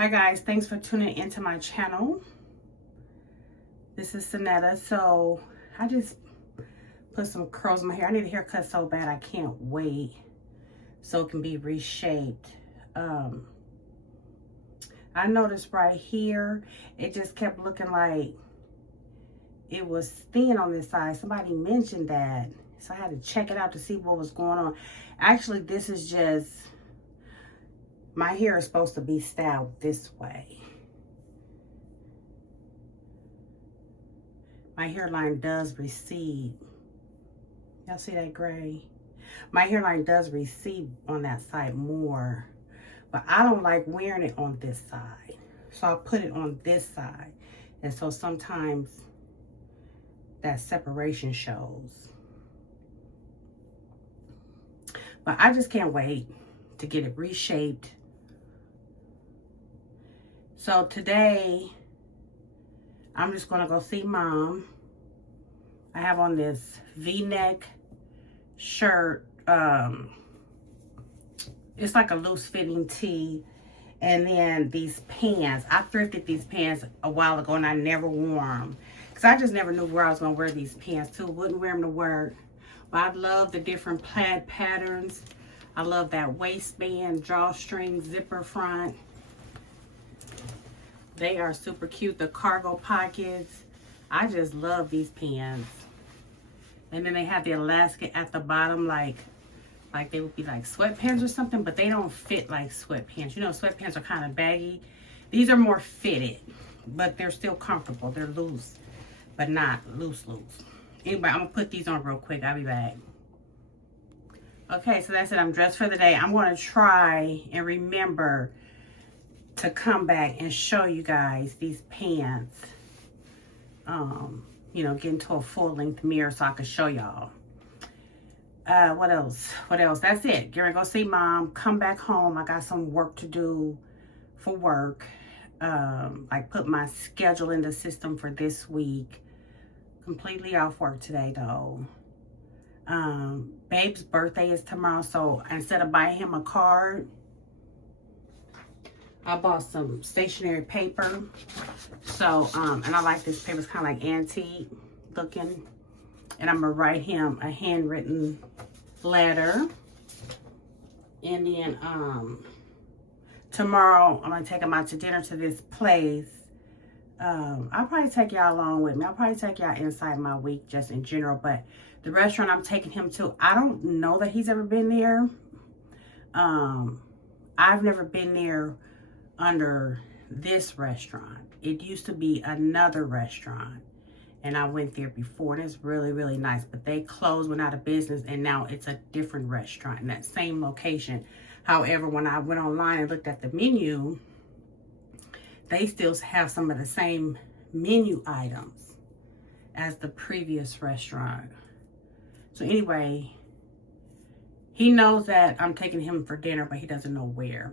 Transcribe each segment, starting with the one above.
Hi guys, thanks for tuning into my channel. This is Sonetta. So I just put some curls in my hair. I need a haircut so bad I can't wait so it can be reshaped. I noticed right here, it just kept looking like it was thin on this side. Somebody mentioned that, so I had to check it out to see what was going on. Actually, this is just, my hair is supposed to be styled this way. My hairline does recede. Y'all see that gray? My hairline does recede on that side more, but I don't like wearing it on this side. So I put it on this side. And so sometimes that separation shows. But I just can't wait to get it reshaped. So today, I'm just gonna go see Mom. I have on this V-neck shirt. It's like a loose fitting tee. And then these pants. I thrifted these pants a while ago and I never wore them. Because I just never knew where I was gonna wear these pants to. Wouldn't wear them to work. But I love the different plaid patterns. I love that waistband, drawstring, zipper front. They are super cute. The cargo pockets. I just love these pants. And then they have the elastic at the bottom, like they would be like sweatpants or something, but they don't fit like sweatpants. You know, sweatpants are kind of baggy. These are more fitted, but they're still comfortable. They're loose, but not loose. Anyway, I'm gonna put these on real quick. I'll be back. Okay, so that's it. I'm dressed for the day. I'm gonna try and remember to come back and show you guys these pants. You know, get into a full length mirror so I can show y'all. What else? That's it. Get ready to go see Mom. Come back home. I got some work to do for work. I put my schedule in the system for this week. Completely off work today though. Babe's birthday is tomorrow, so instead of buying him a card, I bought some stationery paper. So, and I like this paper. It's kind of like antique looking. And I'm gonna write him a handwritten letter. And then tomorrow I'm gonna take him out to dinner to this place. I'll probably take y'all along with me. I'll probably take y'all inside my week just in general. But the restaurant I'm taking him to, I don't know that he's ever been there. I've never been there under this restaurant. It used to be another restaurant. And I went there before, and it's really, really nice. But they closed, went out of business, and now it's a different restaurant in that same location. However, when I went online and looked at the menu, they still have some of the same menu items as the previous restaurant. So anyway, he knows that I'm taking him for dinner, but he doesn't know where.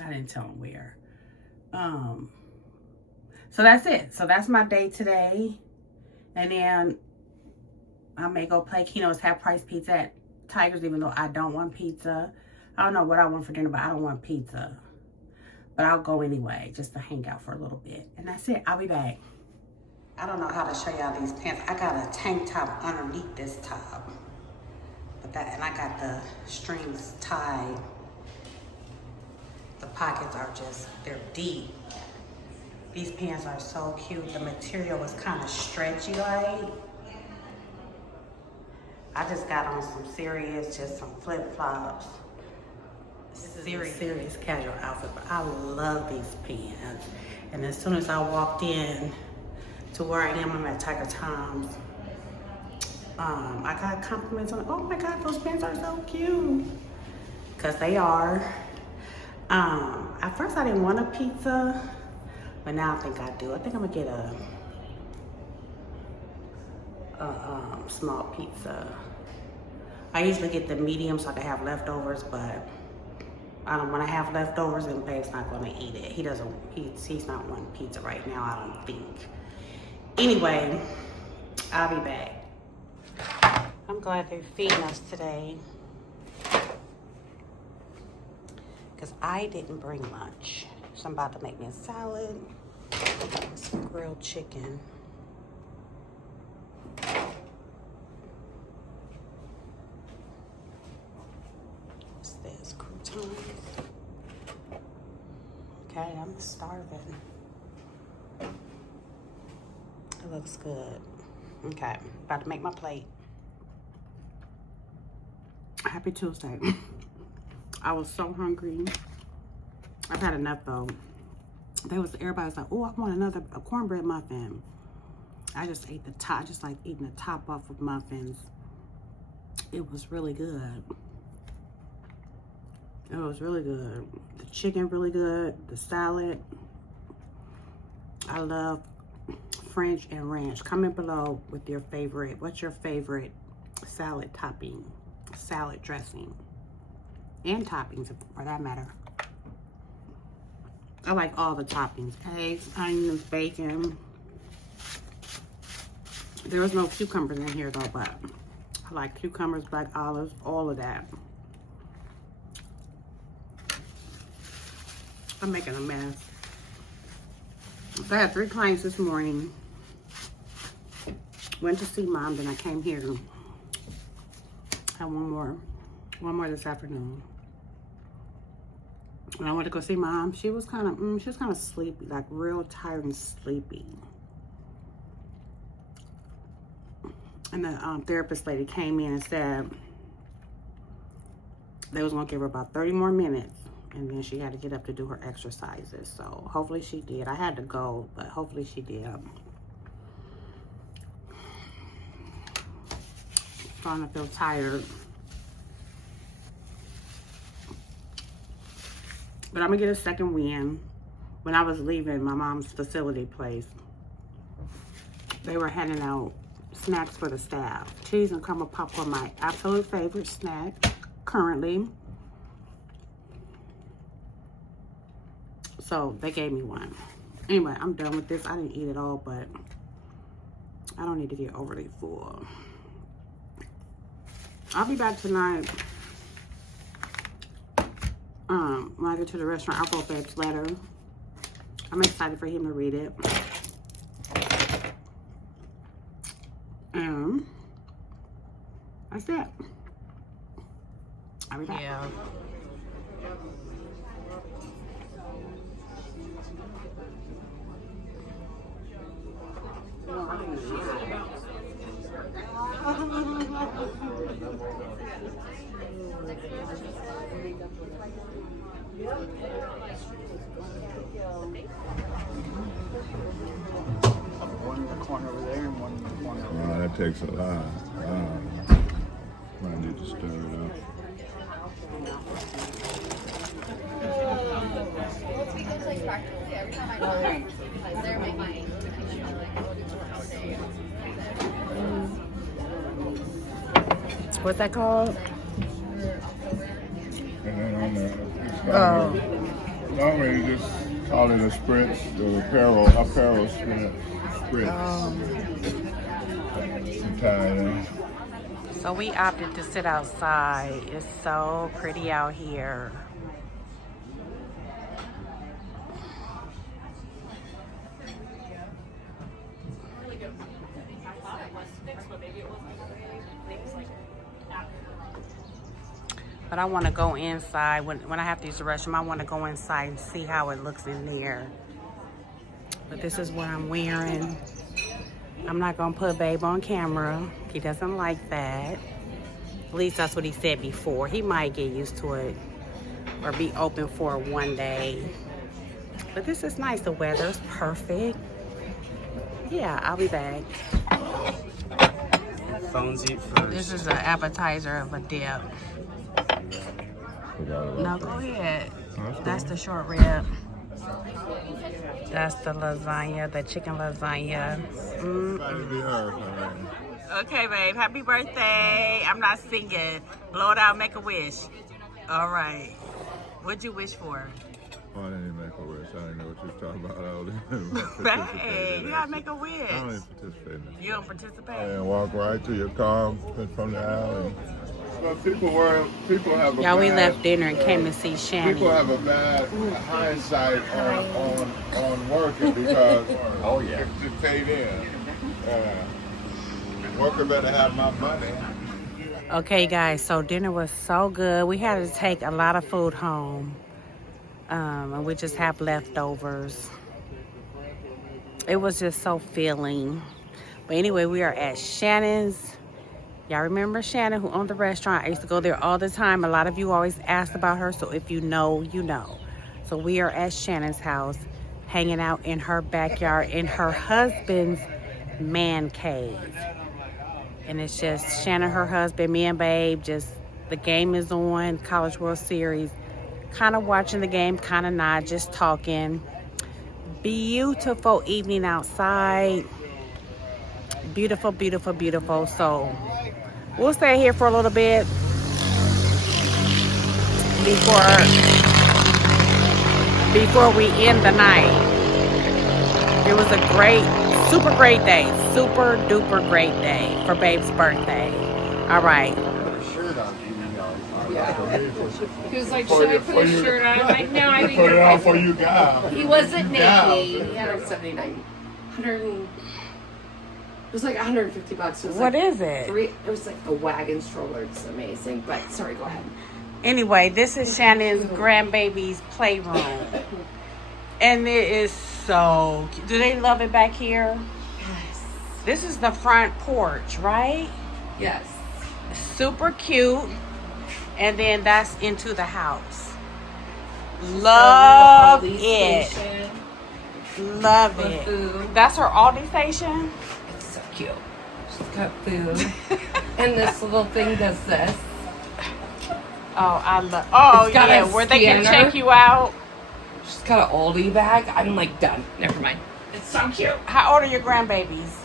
I didn't tell him where. So that's it. So that's my day today. And then I may go play Keno's half price pizza at Tiger's, even though I don't want pizza. I don't know what I want for dinner, but I don't want pizza. But I'll go anyway, just to hang out for a little bit. And that's it. I'll be back. I don't know how to show y'all these pants. I got a tank top underneath this top. And I got the strings tied. The pockets are just, they're deep. These pants are so cute. The material is kind of stretchy like. I just got on some serious, just some flip-flops. This is a serious casual outfit, but I love these pants. And as soon as I walked in to where I am, I'm at Tiger Tom's. I got compliments on, oh my God, those pants are so cute. Because they are. At first I didn't want a pizza, but now I think I do. I think I'm gonna get a small pizza. I usually get the medium so I can have leftovers, but I don't want to have leftovers and Babe's not gonna eat it. He's not wanting pizza right now, I don't think. Anyway, I'll be back. I'm glad they're feeding us today. because I didn't bring lunch. So I'm about to make me a salad, some grilled chicken. What's this? Croutons. Okay, I'm starving. It looks good. Okay, about to make my plate. Happy Tuesday. I was so hungry. I've had enough though. Everybody was like, oh, I want a cornbread muffin. I just ate the top. I just like eating the top off of muffins. It was really good. It was really good. The chicken really good. The salad. I love French and ranch. Comment below with your favorite. What's your favorite salad topping? Salad dressing. And toppings, for that matter. I like all the toppings. Eggs, onions, bacon. There was no cucumbers in here though, but I like cucumbers, black olives, all of that. I'm making a mess. So I had 3 clients this morning. Went to see mom, then I came here. Had one more this afternoon. When I went to go see mom, she was kind of sleepy, like real tired and sleepy. And the therapist lady came in and said they was gonna give her about 30 more minutes, and then she had to get up to do her exercises. So hopefully she did. I had to go, but hopefully she did. Starting to feel tired. But I'm gonna get a second win. When I was leaving my mom's facility place, they were handing out snacks for the staff. Cheese and caramel popcorn, my absolute favorite snack currently. So they gave me one. Anyway, I'm done with this. I didn't eat it all, but I don't need to get overly full. I'll be back tonight. When I get to the restaurant, I'll go Babe's letter. I'm excited for him to read it. That's it. I'll be back. Yeah. One in the corner over there and one in the corner over there. Wow, that takes a lot. Might need to stir it up. What's that called? And then on the, normally you just call it a spritz, the apparel spritz. Italian. So we opted to sit outside. It's so pretty out here. But I want to go inside. When I have to use the restroom, I want to go inside and see how it looks in there. But this is what I'm wearing. I'm not going to put Babe on camera. He doesn't like that. At least that's what he said before. He might get used to it or be open for it one day. But this is nice. The weather's perfect. Yeah, I'll be back. Phones eat first. This is an appetizer of a dip. No, go ahead. That's the short rib. That's the lasagna, the chicken lasagna. Okay, babe. Happy birthday. I'm not singing. Blow it out, make a wish. All right. What'd you wish for? Oh, I didn't even make a wish. I didn't know what you were talking about. Babe, you gotta make a wish. I don't even participate in this. You don't participate? And walk right to your car from the alley. But people have a Y'all, we bad, left dinner and came to see Shannon. People have a bad hindsight on working because Oh, yeah. it's paid in. Worker better have my money. Okay, guys, so dinner was so good. We had to take a lot of food home, and we just have leftovers. It was just so filling. But anyway, we are at Shannon's. Y'all remember Shannon, who owned the restaurant? I used to go there all the time. A lot of you always asked about her, so if you know, you know. So we are at Shannon's house, hanging out in her backyard in her husband's man cave. And it's just Shannon, her husband, me and Babe, just the game is on, College World Series. Kind of watching the game, kind of not, just talking. Beautiful evening outside. Beautiful, beautiful, beautiful. So we'll stay here for a little bit before we end the night. It was a super great day. Super duper great day for Babe's birthday. All right. He was like, should I put a shirt on? I'm like, no, I think Put it you're on fine. for you guys. He wasn't naked. He had like 79, 100. It was like $150. It was What like is it? It was like a wagon stroller. It's amazing. But sorry, go ahead. Anyway, this is Shannon's grandbaby's playroom. And it is so cute. Do they love it back here? Yes. This is the front porch, right? Yes. Super cute. And then that's into the house. Love it. Love it. Food. That's her Aldi station? It's so cute. She's got food. And this little thing does this. Oh, I love. Oh, It's got yeah, a where they can scanner. check you out. She's got an Aldi bag. I'm like done. Never mind. It's so cute. How old are your grandbabies?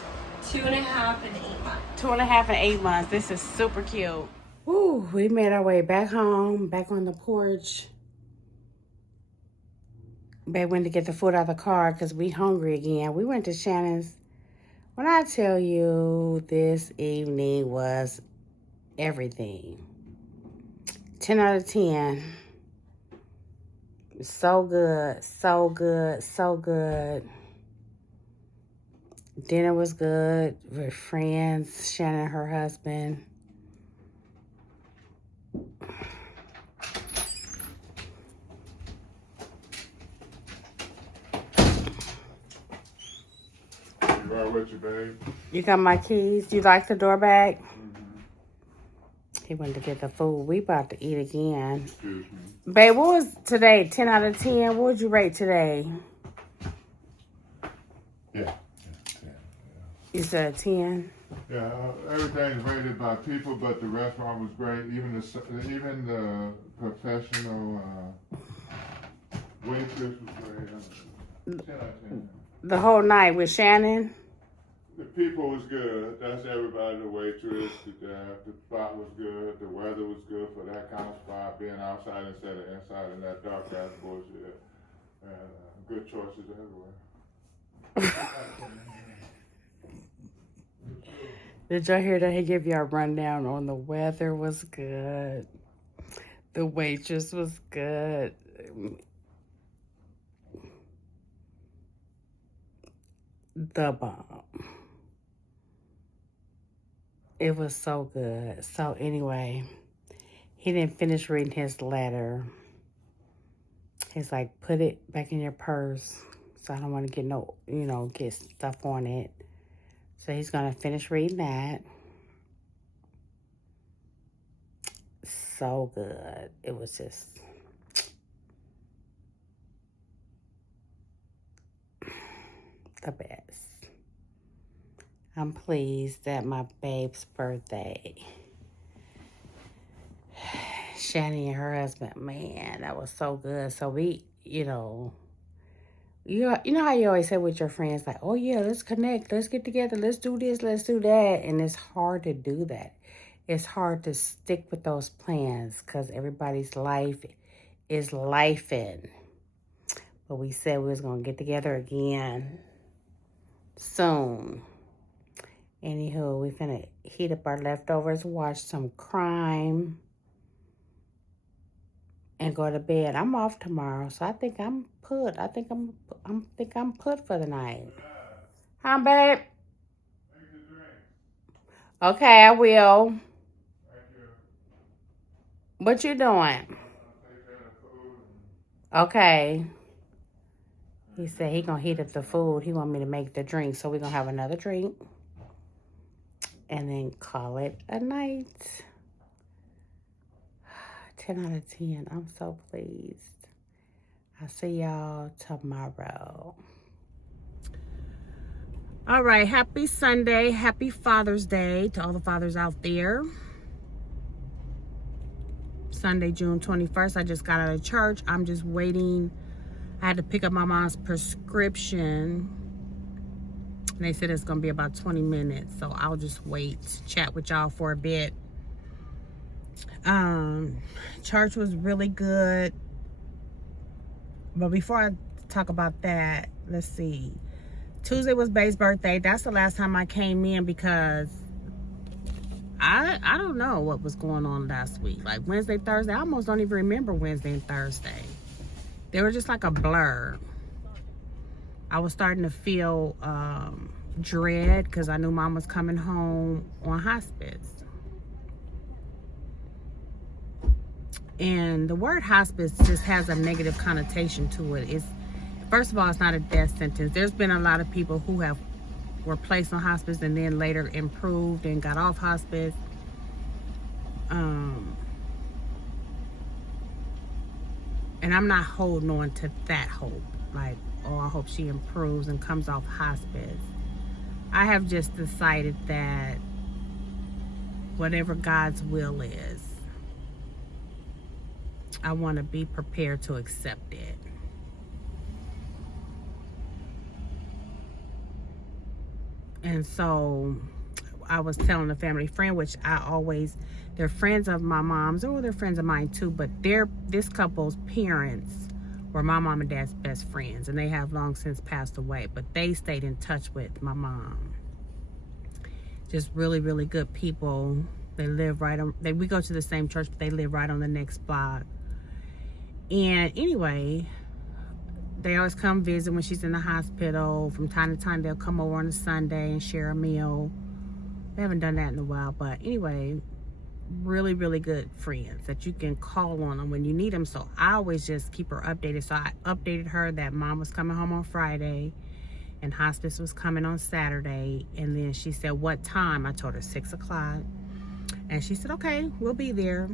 2.5 and 8 months. 2.5 and 8 months. This is super cute. Woo, we made our way back home, back on the porch. Babe went to get the food out of the car because we hungry again. We went to Shannon's. When I tell you this evening was everything. 10 out of 10. So good, so good, so good. Dinner was good with friends, Shannon and her husband. You right with you, babe? You got my keys? You like the door back? He went to get the food. We about to eat again. Excuse me. Babe, what was today? 10 out of 10? What would you rate today? Yeah. You said 10? Yeah, everything's rated by people, but the restaurant was great. Even the professional waitress was great. 10 out of 10. The whole night with Shannon? The people was good. That's everybody. The waitress, the spot was good. The weather was good for that kind of spot. Being outside instead of inside in that dark ass bullshit. And good choices everywhere. Did y'all hear that? He gave you a rundown on the weather was good. The waitress was good. The bomb. It was so good. So anyway, he didn't finish reading his letter. He's like, put it back in your purse. So I don't want to get get stuff on it. So he's going to finish reading that. So good. It was just the best. I'm pleased that my babe's birthday, Shani and her husband, man, that was so good. So we, you know how you always say with your friends, like, oh yeah, let's connect, let's get together, let's do this, let's do that. And it's hard to do that. It's hard to stick with those plans because everybody's life is lifing. But we said we was going to get together again soon. Anywho, we finna heat up our leftovers, watch some crime, and go to bed. I'm off tomorrow, so I think I'm put. I'm put for the night. Huh, babe? Okay, I will. What you doing? Okay. He said he gonna heat up the food. He want me to make the drink, so we gonna have another drink, and then call it a night. 10 out of 10. I'm so pleased. I'll see y'all tomorrow. All right, happy Sunday. Happy Father's Day to all the fathers out there. Sunday, June 21st. I just got out of church. I'm just waiting. I had to pick up my mom's prescription. And they said it's going to be about 20 minutes. So I'll just wait, chat with y'all for a bit. Church was really good. But before I talk about that, let's see. Tuesday was Bae's birthday. That's the last time I came in because I don't know what was going on last week. Like Wednesday, Thursday, I almost don't even remember Wednesday and Thursday. They were just like a blur. I was starting to feel dread because I knew Mom was coming home on hospice. And the word hospice just has a negative connotation to it. First of all, it's not a death sentence. There's been a lot of people who were placed on hospice and then later improved and got off hospice. And I'm not holding on to that hope. Like, oh, I hope she improves and comes off hospice. I have just decided that whatever God's will is, I want to be prepared to accept it. And so I was telling a family friend, which they're friends of my mom's, or they're friends of mine too, but this couple's parents were my mom and dad's best friends, and they have long since passed away, but they stayed in touch with my mom. Just really, really good people. They live we go to the same church, but they live right on the next block. And anyway, they always come visit when she's in the hospital. From time to time, they'll come over on a Sunday and share a meal. They haven't done that in a while, but anyway, really, really good friends that you can call on them when you need them. So I always just keep her updated. So I updated her that Mom was coming home on Friday and hospice was coming on Saturday. And then she said, what time? I told her 6 o'clock. And she said, okay, we'll be there.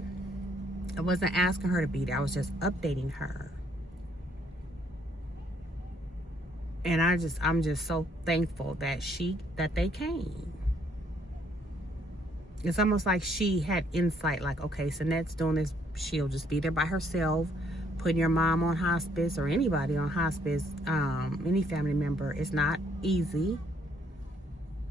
I wasn't asking her to be there. I was just updating her. And I'm just so thankful that they came. It's almost like she had insight, like, okay, Sonette's doing this. She'll just be there by herself. Putting your mom on hospice or anybody on hospice, any family member, it's not easy.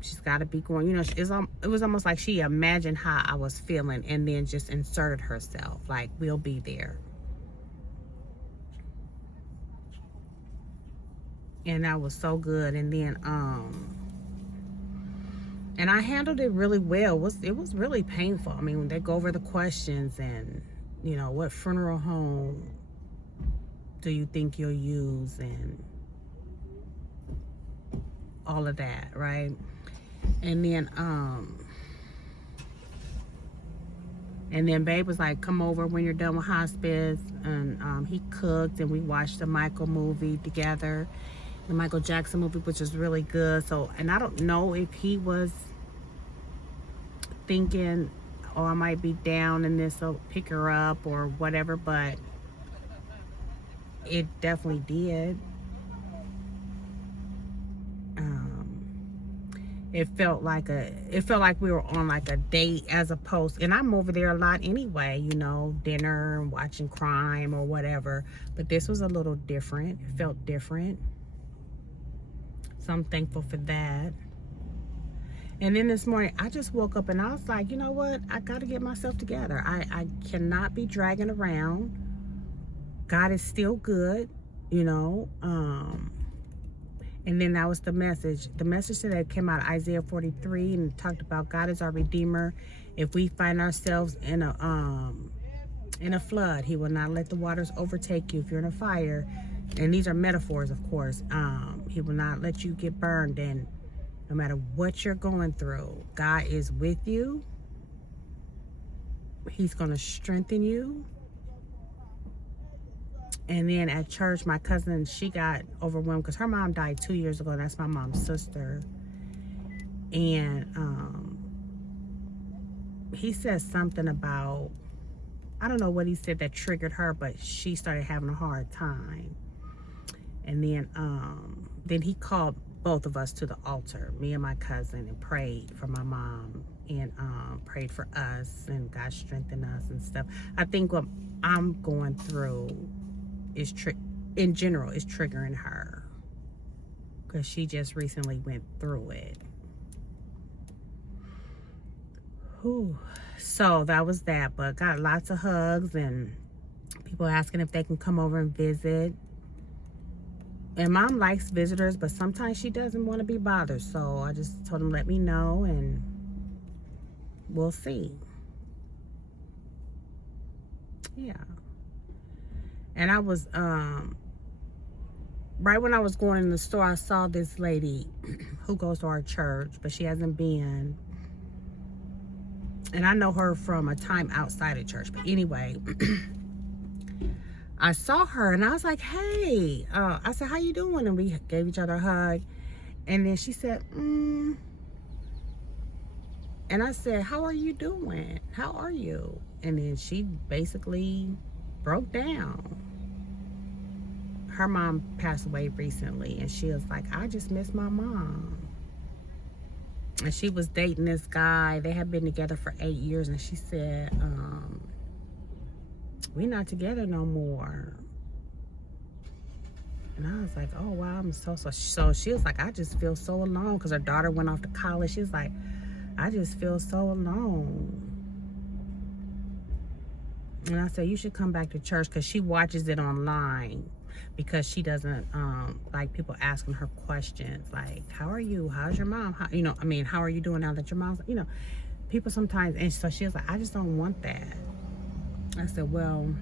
She's got to be going, it was almost like she imagined how I was feeling and then just inserted herself, like, we'll be there. And that was so good. And then, and I handled it really well. It was really painful. I mean, when they go over the questions and, what funeral home do you think you'll use and all of that, right? And then Babe was like, come over when you're done with hospice. And he cooked and we watched the Michael movie together. The Michael Jackson movie, which is really good. So, and I don't know if he was thinking, oh, I might be down in this, so pick her up or whatever, but it definitely did. It felt like we were on like a date as opposed, and I'm over there a lot anyway, dinner and watching crime or whatever, but this was a little different. It felt different. So I'm thankful for that. And then this morning, I just woke up and I was like, you know what? I got to get myself together. I cannot be dragging around. God is still good, And then that was the message. The message today came out of Isaiah 43 and talked about God is our Redeemer. If we find ourselves in a flood, He will not let the waters overtake you. If you're in a fire, and these are metaphors, of course, He will not let you get burned. And no matter what you're going through, God is with you. He's going to strengthen you. And then at church, my cousin, she got overwhelmed because her mom died 2 years ago. That's my mom's sister. And he said something about, I don't know what he said that triggered her, but she started having a hard time. And then he called both of us to the altar, me and my cousin, and prayed for my mom and prayed for us, and God strengthened us and stuff. I think what I'm going through is in general is triggering her because she just recently went through it. Whew. So that was that, but got lots of hugs and people asking if they can come over and visit. And Mom likes visitors, but sometimes she doesn't want to be bothered, so I just told him let me know and we'll see. Yeah. And I was, right when I was going in the store, I saw this lady who goes to our church, but she hasn't been. And I know her from a time outside of church. But anyway, I saw her and I was like, hey, I said, how you doing? And we gave each other a hug. And then she said, And I said, how are you doing? How are you? And then she basically broke down. Her mom passed away recently, and she was like, I just miss my mom. And she was dating this guy. They had been together for 8 years, and she said, we're not together no more. And I was like, oh, wow, I'm so. So she was like, I just feel so alone, because her daughter went off to college. She was like, I just feel so alone. And I said, you should come back to church, because she watches it online, because she doesn't like people asking her questions like, how are you? How's your mom? How are you doing now that your mom's, people sometimes. And so she was like, I just don't want that. I said, well,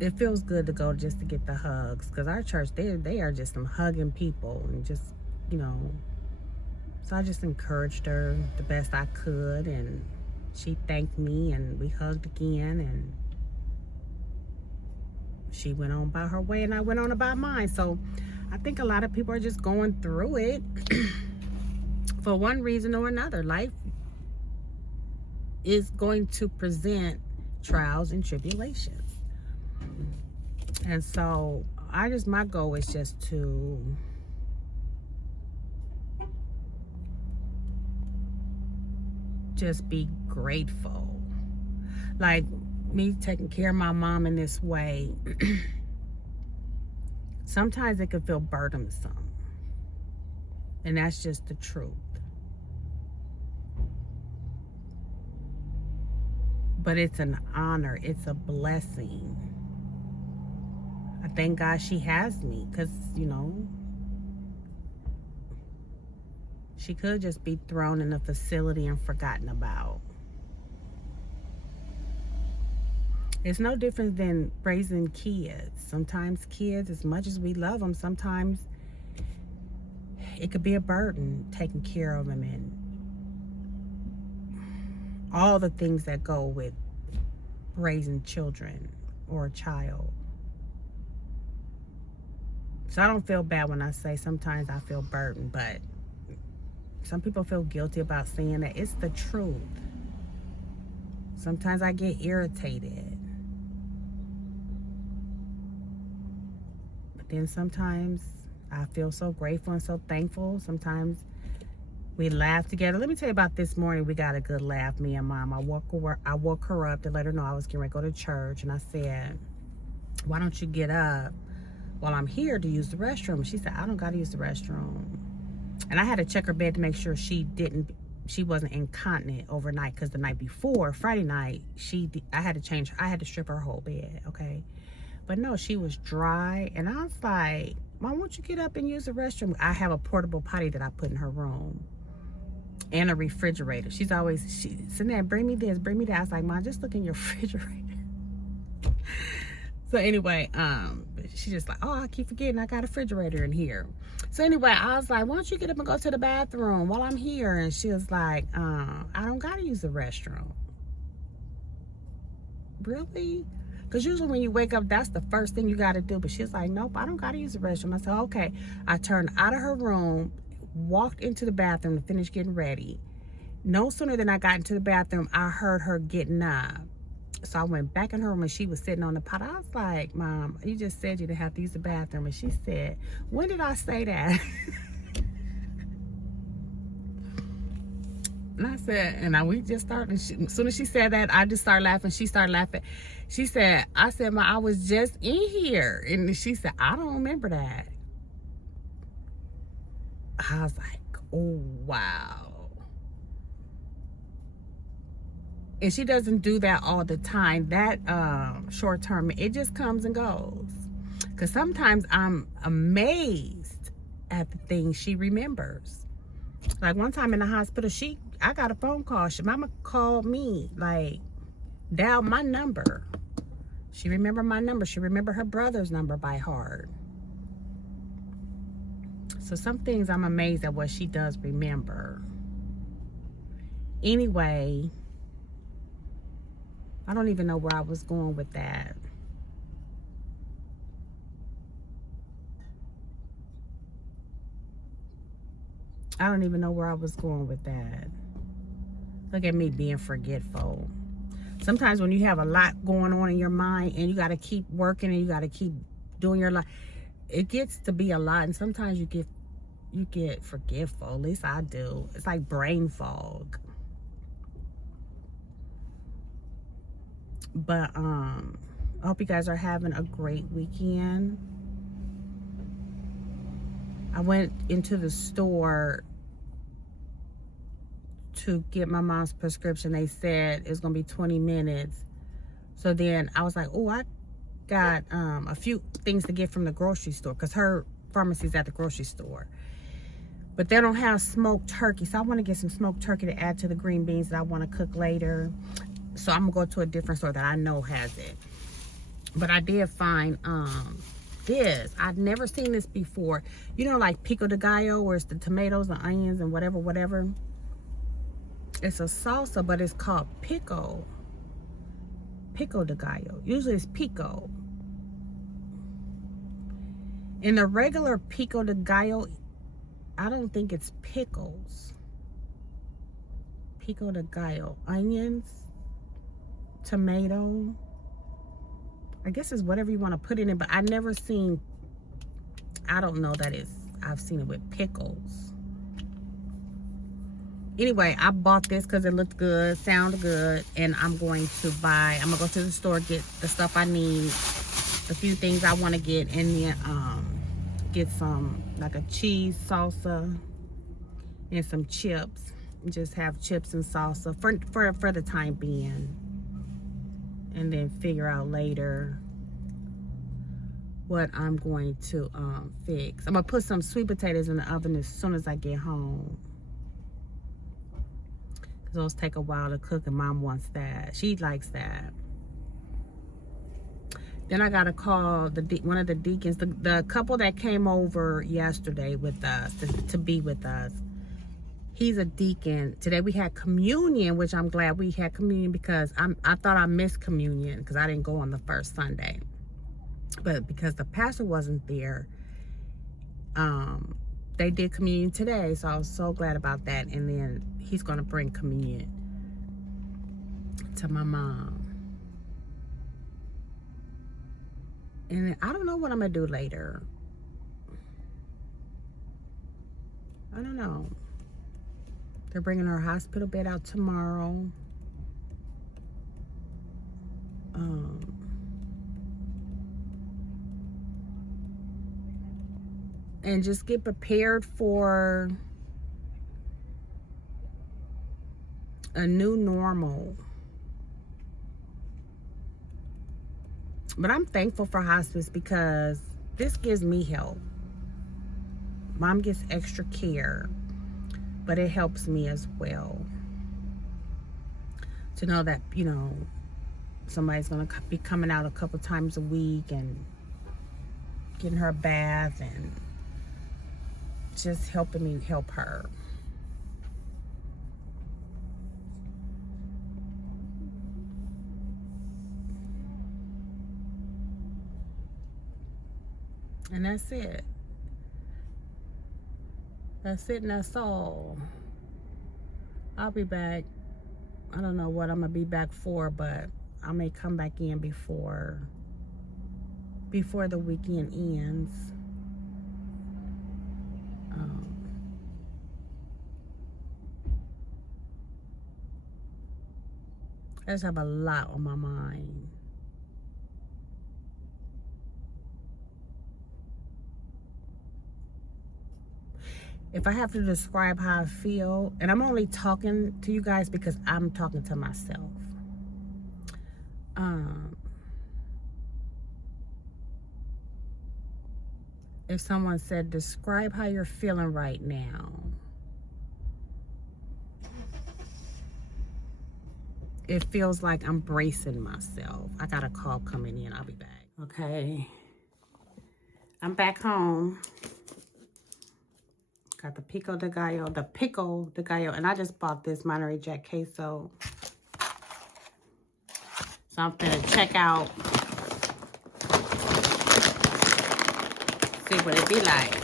it feels good to go just to get the hugs, because our church, they are just some hugging people, and just, so I just encouraged her the best I could, and she thanked me, and we hugged again, and she went on by her way, and I went on about mine. So I think a lot of people are just going through it for one reason or another. Life is going to present trials and tribulations. And so my goal is just to just be grateful. Like me taking care of my mom in this way, sometimes it can feel burdensome. And that's just the truth. But it's an honor. It's a blessing. I thank God she has me, because, she could just be thrown in a facility and forgotten about. It's no different than raising kids. Sometimes kids, as much as we love them, sometimes it could be a burden taking care of them and all the things that go with raising children or a child. So I don't feel bad when I say sometimes I feel burdened, but some people feel guilty about saying that. It's the truth. Sometimes I get irritated. But then sometimes I feel so grateful and so thankful. Sometimes we laugh together. Let me tell you about this morning. We got a good laugh, me and Mom. I woke her up to let her know I was getting ready to go to church. And I said, why don't you get up while I'm here to use the restroom? She said, I don't got to use the restroom. And I had to check her bed to make sure she wasn't incontinent overnight, because the night before, Friday night, I had to strip her whole bed, okay? But no, she was dry, and I was like, Mom, won't you get up and use the restroom? I have a portable potty that I put in her room and a refrigerator. She's sitting there, bring me this, bring me that. I was like, Mom, just look in your refrigerator. So anyway, she just like, oh, I keep forgetting I got a refrigerator in here. So anyway, I was like, why don't you get up and go to the bathroom while I'm here? And she was like, I don't gotta use the restroom. Really? Because usually when you wake up, that's the first thing you gotta do. But she's like, nope, I don't gotta use the restroom. I said, okay. I turned out of her room, walked into the bathroom to finish getting ready. No sooner than I got into the bathroom, I heard her getting up. So I went back in her room and she was sitting on the pot. I was like, Mom, you just said you didn't have to use the bathroom. And she said, when did I say that? And I said, we just started. As soon as she said that, I just started laughing. She started laughing. She said, I said, Ma, I was just in here. And she said, I don't remember that. I was like, oh, wow. And she doesn't do that all the time. That short term, it just comes and goes. Because sometimes I'm amazed at the things she remembers. Like one time in the hospital, I got a phone call. Mama called me, like, dial my number. She remembered my number. She remembered her brother's number by heart. So some things I'm amazed at what she does remember. Anyway, I don't even know where I was going with that. I don't even know where I was going with that. Look at me being forgetful. Sometimes when you have a lot going on in your mind and you got to keep working and you got to keep doing your life, it gets to be a lot. And sometimes you get forgetful. At least I do. It's like brain fog. But I hope you guys are having a great weekend. I went into the store to get my mom's prescription. They said it's gonna be 20 minutes. So then I was like, oh, I got a few things to get from the grocery store, because her pharmacy's at the grocery store. But they don't have smoked turkey, so I want to get some smoked turkey to add to the green beans that I want to cook later. So I'm gonna go to a different store that I know has it. But I did find this. I'd never seen this before. You know, like pico de gallo, where it's the tomatoes, the onions, and whatever. It's a salsa, but it's called pico de gallo. Usually it's pico. In the regular pico de gallo, I don't think it's pickles. Pico de gallo, onions, tomato, I guess it's whatever you want to put in it, but I never seen, I don't know that I've seen it with pickles. Anyway, I bought this because it looked good, sounded good, and I'm going to go to the store, get the stuff I need, a few things I want to get, and then get some, like a cheese salsa and some chips. Just have chips and salsa for the time being. And then figure out later what I'm going to fix. I'm gonna put some sweet potatoes in the oven as soon as I get home, because those take a while to cook, and Mom wants that. She likes that. Then I gotta call one of the deacons, the couple that came over yesterday with us to be with us. He's a deacon. Today we had communion, which I'm glad we had communion, because I thought I missed communion because I didn't go on the first Sunday. But because the pastor wasn't there, they did communion today. So I was so glad about that. And then he's going to bring communion to my mom. And then I don't know what I'm going to do later. I don't know. They're bringing her hospital bed out tomorrow. And just get prepared for a new normal. But I'm thankful for hospice, because this gives me help. Mom gets extra care, but it helps me as well to know that, you know, somebody's gonna be coming out a couple times a week and getting her a bath and just helping me help her. And that's it. That's it and that's all. I'll be back. I don't know what I'm gonna be back for, but I may come back in before the weekend ends. I just have a lot on my mind. If I have to describe how I feel, and I'm only talking to you guys because I'm talking to myself. If someone said, describe how you're feeling right now, it feels like I'm bracing myself. I got a call coming in. I'll be back. Okay. I'm back home. Got the pico de gallo, and I just bought this Monterey Jack queso. So I'm gonna check out, see what it be like.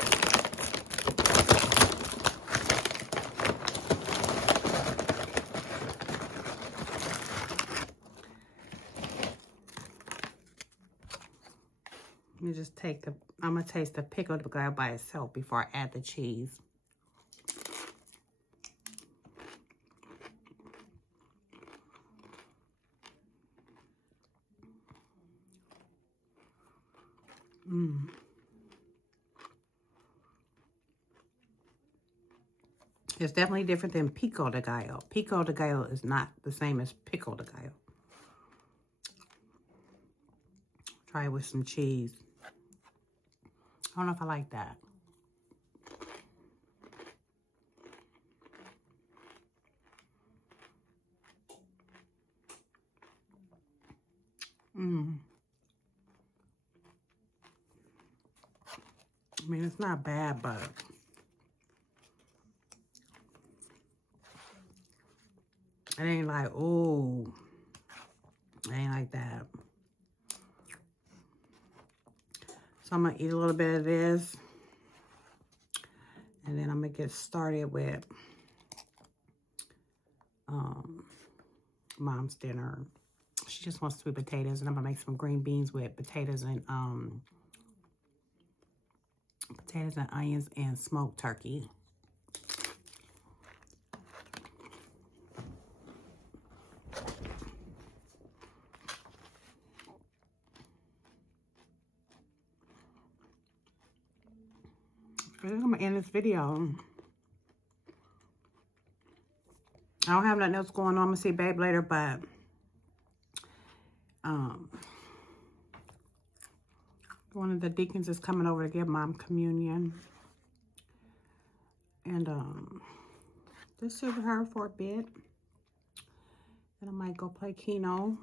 Let me just take I'm gonna taste the pico de gallo by itself before I add the cheese. It's definitely different than pico de gallo. Pico de gallo is not the same as pico de gallo. Try it with some cheese. I don't know if I like that. I mean, it's not bad, but it ain't like, ooh, it ain't like that. So I'm gonna eat a little bit of this, and then I'm gonna get started with Mom's dinner. She just wants sweet potatoes, and I'm gonna make some green beans with potatoes and onions and smoked turkey. I'm gonna end this video. I don't have nothing else going on. I'm gonna see Babe later, but one of the deacons is coming over to give Mom communion, and just sit with her for a bit, and I might go play Keno.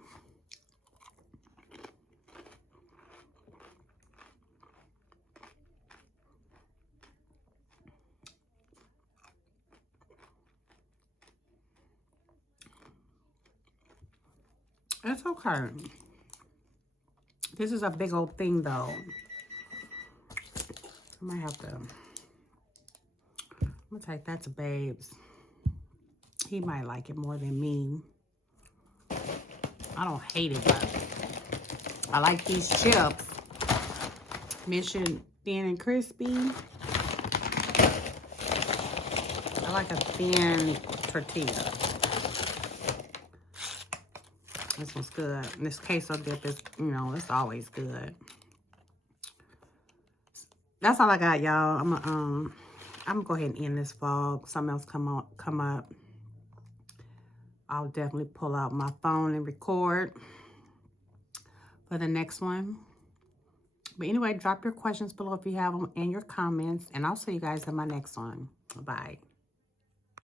It's okay. This is a big old thing, though. I might have to. I'm gonna take that to Babe's. He might like it more than me. I don't hate it, but I like these chips. Mission thin and crispy. I like a thin tortilla. This one's good. And this queso dip is, you know, it's always good. That's all I got, y'all. I'm gonna go ahead and end this vlog. Something else come up. I'll definitely pull out my phone and record for the next one. But anyway, drop your questions below if you have them and your comments. And I'll see you guys in my next one. Bye.